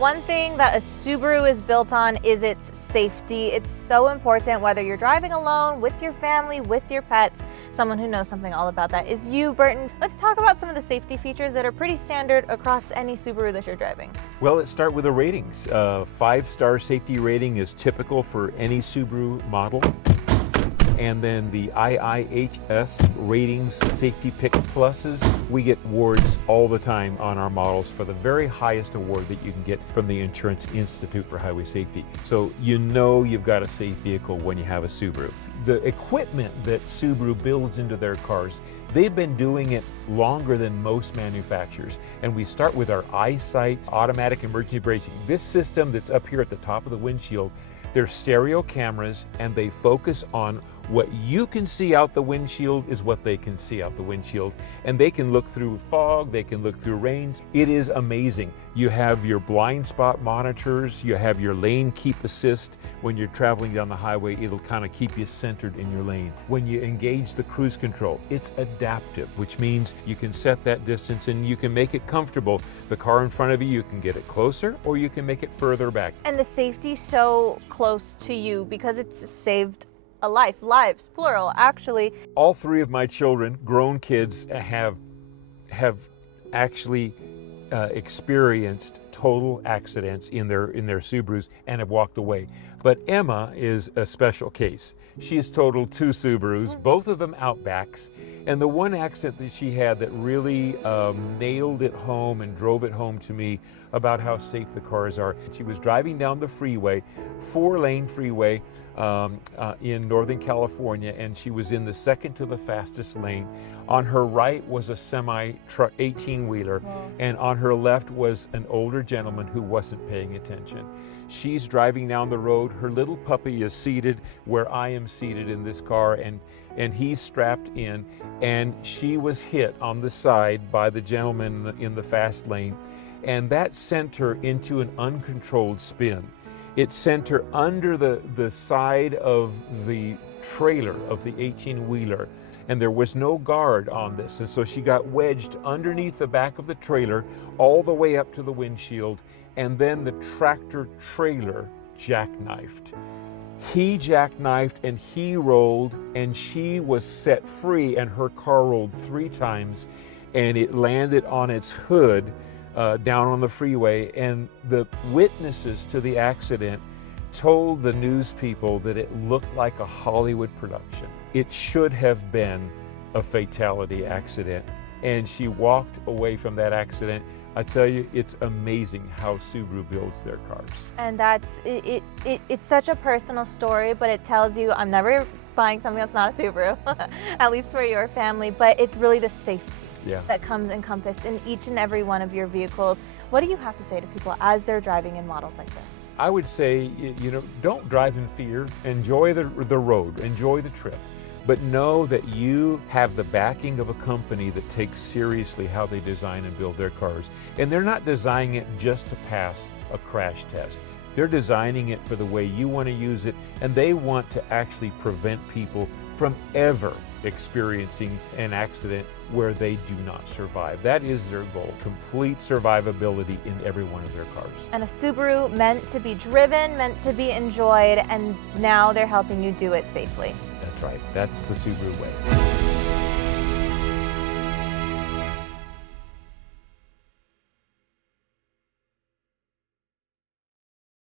One thing that a Subaru is built on is its safety. It's so important whether you're driving alone, with your family, with your pets. Someone who knows something all about that is you, Burton. Let's talk about some of the safety features that are pretty standard across any Subaru that you're driving. Well, let's start with the ratings. 5-star safety rating is typical for any Subaru model. And then the IIHS ratings, Safety Pick Pluses, we get awards all the time on our models for the very highest award that you can get from the Insurance Institute for Highway Safety. So you know you've got a safe vehicle when you have a Subaru. The equipment that Subaru builds into their cars, they've been doing it longer than most manufacturers. And we start with our EyeSight automatic emergency braking. This system that's up here at the top of the windshield, they're stereo cameras and they focus on what you can see out the windshield is what they can see out the windshield. And they can look through fog, they can look through rains. It is amazing. You have your blind spot monitors, you have your lane keep assist. When you're traveling down the highway, it'll kind of keep you centered in your lane. When you engage the cruise control, it's adaptive, which means you can set that distance and you can make it comfortable. The car in front of you, you can get it closer or you can make it further back. And the safety's so close to you because it's saved a life, lives, plural, actually. All three of my children, grown kids, have actually experienced total accidents in their Subarus and have walked away. But Emma is a special case. She has totaled 2 Subarus, both of them Outbacks, and the one accident that she had that really nailed it home and drove it home to me about how safe the cars are. She was driving down the freeway, 4-lane freeway in Northern California, and she was in the second to the fastest lane. On her right was a semi-truck 18-wheeler, and on her left was an older gentleman who wasn't paying attention. She's driving down the road. Her little puppy is seated where I am seated in this car, and he's strapped in, and she was hit on the side by the gentleman in the fast lane, and that sent her into an uncontrolled spin. It sent her under the side of the trailer of the 18-wheeler, and there was no guard on this, and so she got wedged underneath the back of the trailer all the way up to the windshield, and then the tractor trailer jackknifed. He jackknifed and he rolled, and she was set free, and her car rolled 3 times, and it landed on its hood down on the freeway. And the witnesses to the accident told the news people that it looked like a Hollywood production. It should have been a fatality accident, and she walked away from that accident. I tell you, it's amazing how Subaru builds their cars. And that's it's such a personal story, but it tells you I'm never buying something that's not a Subaru, at least for your family. But it's really the safety that comes encompassed in each and every one of your vehicles. What do you have to say to people as they're driving in models like this? I would say, you know, don't drive in fear. Enjoy the road, enjoy the trip. But know that you have the backing of a company that takes seriously how they design and build their cars. And they're not designing it just to pass a crash test. They're designing it for the way you want to use it, and they want to actually prevent people from ever experiencing an accident where they do not survive. That is their goal, complete survivability in every one of their cars. And a Subaru meant to be driven, meant to be enjoyed, and now they're helping you do it safely. That's right. That's the Subaru way.